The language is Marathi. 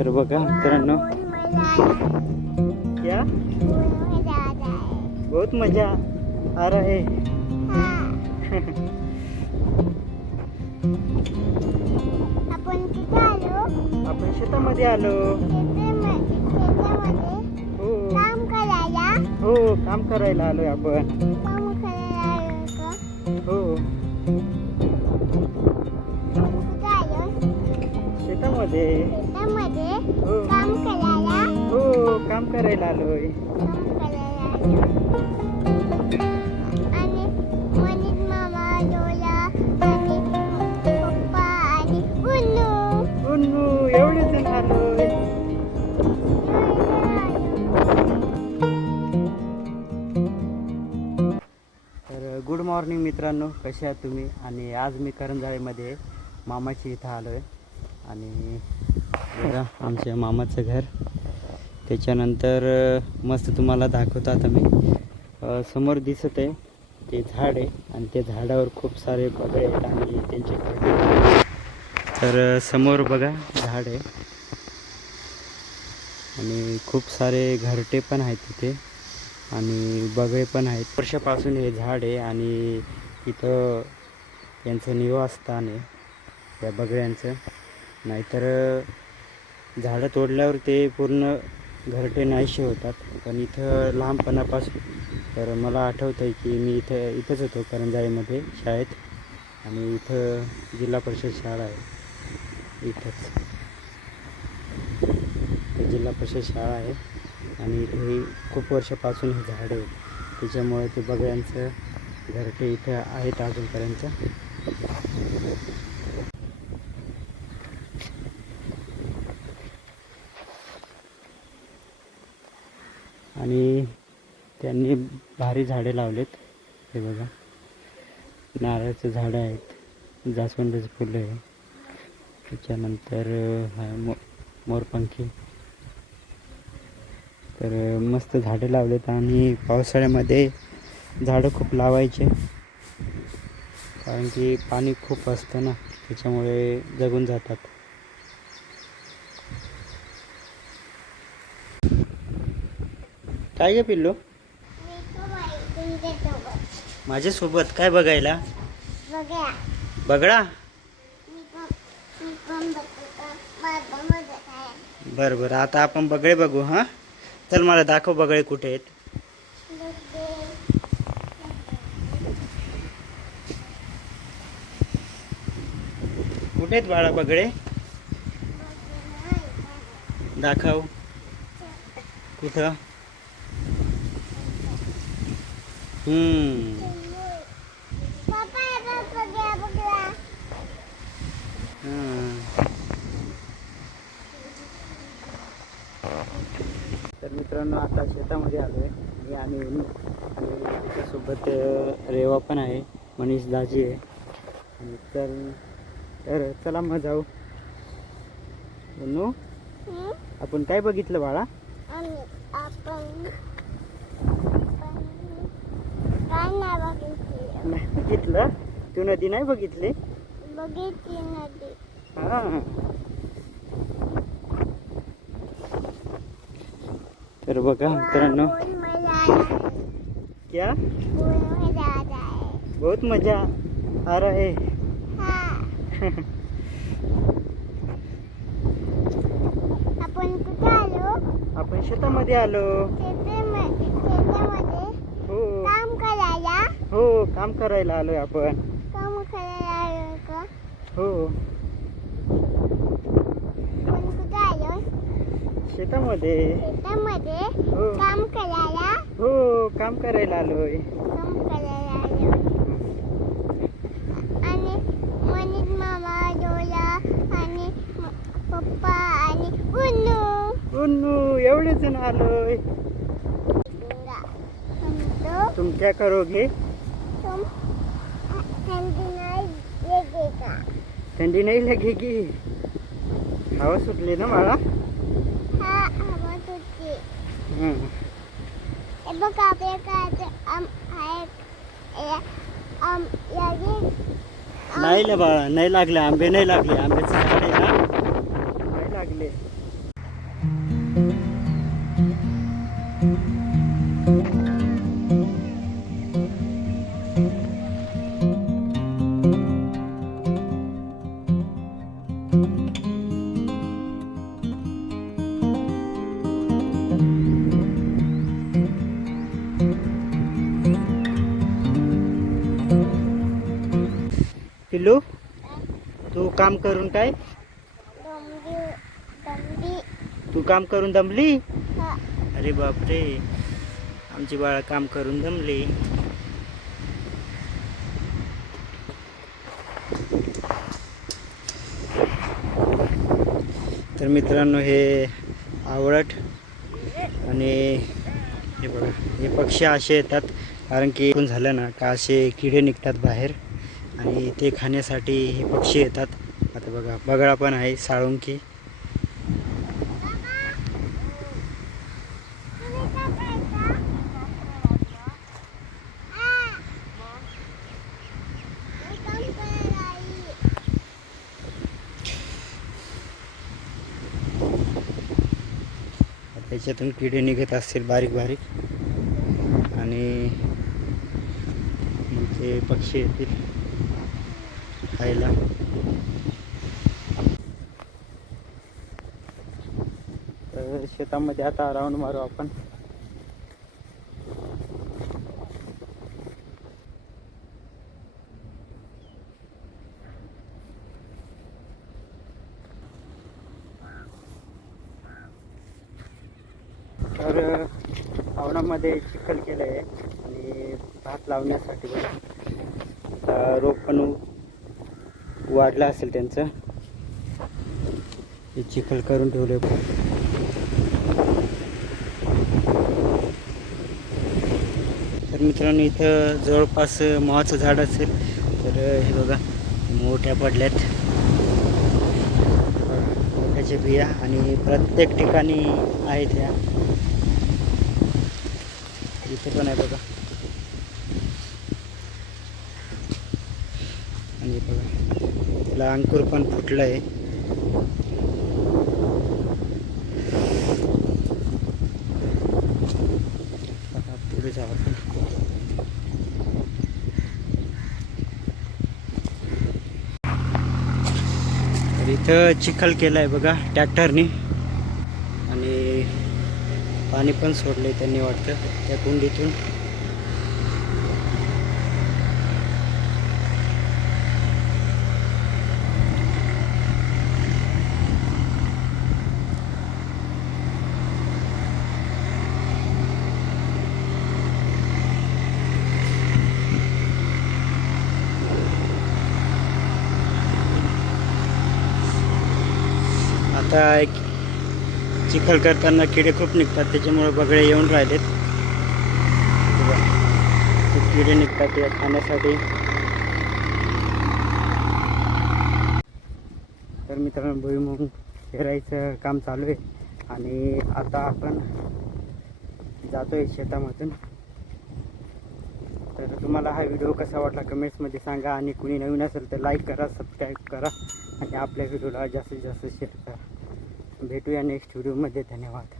तर बघा मित्रांनो, क्या बहुत मजा आ रहा है. आपण शेतामध्ये आलो. हो, काम करायला आलोय आपण. हो, शेतामध्ये. हो, काम करायला आलोय. उन्नू एवढे जण आलोय. तर गुड मॉर्निंग मित्रांनो, कसे आहात तुम्ही? आणि आज मी करंजाळीमध्ये मामाची इथं आलो आहे. आणि बघा आमच्या मामाचं घर. त्याच्यानंतर मस्त तुम्हाला दाखवतो आता मी. समोर दिसत आहे ते झाड आहे आणि त्या झाडावर खूप सारे बगळे आहेत आणि त्यांचे घरटे. तर समोर बघा झाड आहे आणि खूप सारे घरटे पण आहेत तिथे आणि बगळे पण आहेत. वर्षापासून हे झाड आहे आणि इथं त्यांचं निवासस्थान आहे त्या बगळ्यांचं. नाहीतर झाडं तोडल्यावर ते पूर्ण घरटे नाहीसे होतात. पण इथं लहानपणापासून तर मला आठवतं आहे की मी इथंच होतो करंजाळीमध्ये शाळेत. आणि इथं जिल्हा परिषद शाळा आहे इथंच. जिल्हा परिषद शाळा आहे आणि इथे खूप वर्षापासून हे झाड आहे. त्याच्यामुळे ते बगळ्यांचं घरटे इथं आहेत अजूनपर्यंत. आणि त्यांनी भारी झाडे लावलेत. हे बघा नारळाचं झाडं आहेत, जास्वंदाचं फुलं आहे. त्याच्यानंतर मोरपंखी. तर मस्त झाडे लावलेत. आणि पावसाळ्यामध्ये झाडं खूप लावायचे कारण की पाणी खूप असतं ना, त्याच्यामुळे जगून जातात. काय गे पिल्लू? माझ्यासोबत काय बघायला? बगळा. बरं बरं, आता आपण बगळे बघू. हां चल, मला दाखव बगळे कुठे आहेत. कुठे आहेत बाळा बगळे? दाखव कुठं. तर मित्रांनो, आता शेतामध्ये आलो आहे मी आणि उन्नू. आणि त्याच्यासोबत रेवा पण आहे, मनीष दाजी आहे. आणि तर चला मग जाऊ. उन्नू, आपण काय बघितलं बाळा? नाही बघितलं. तू नदी नाही बघितली? हां. तर बघा मित्रांनो, क्या बहुत मजा आ रहा है. आपण शेतामध्ये आलो. हो, काम करायला आलोय आपण. हो, शेतामध्ये. हो, काम करायला आलोय. आणि मनीष मामा, डोला आणि पप्पा आणि उन्नू एवढे जण आलोय. तुम क्या करोगे? ठंडी नहीं लगेगी. हवा सुटली ना बाळा. नाही ना बाळा, नाही लागले आंबे, नाही लागले. आंब्याचे झाड आहे ना, नाही लागले. पिल्लू तू काम करून काय दमली दमली तू काम करून दमली? हा अरे बापरे, आमची बाळा काम करून दमली. तर मित्रांनो, हे आवळट आणि हे बघा, हे पक्षी असे येतात कारण की कोण झालं ना का असे किडे निघतात बाहेर आणि ते खाण्यासाठी हे पक्षी येतात. आता बघा, बगळा पण आहे, साळुंकी. त्याच्यातून किडे निघत असतील बारीक बारीक आणि मग ते पक्षी येतील खायला. तर शेतामध्ये आता राऊंड मारू आपण. तर आवणामध्ये चिखल केलं आहे आणि भात लावण्यासाठी रोप पण वाढलं असेल त्यांचं. हे चिखल करून ठेवले. तर मित्रांनो, इथं जवळपास मोहाचं झाड असेल. तर हे बघा, मोठ्या पडल्यात मोठ्याच्या बिया आणि प्रत्येक ठिकाणी आहेत ह्या. इथे पण आहे बघा. आणि बघा, त्याला अंकुर पण फुटलं आहे. पुढे जाऊ आपण. तर इथं चिखल केलं आहे बघा ट्रॅक्टरनी आणि पाणी पण सोडलंय त्यांनी वाटतं त्या कुंडीतून. आता एक चिखल करताना किडे खूप निघतात, त्याच्यामुळे बगळे येऊन राहिलेत. खूप किडे निघतात ते खाण्यासाठी. तर मित्रांनो, भुईमूग पेरायचं काम चालू आहे आणि आता आपण जातोय शेतामधून. तर तुम्हाला हा व्हिडिओ कसा वाटला कमेंट्समध्ये सांगा आणि कुणी नवीन असेल तर लाईक करा, सबस्क्राईब करा आणि आपल्या व्हिडिओला जास्तीत जास्त शेअर करा. भेटूया नेक्स्ट व्हिडिओमध्ये. धन्यवाद.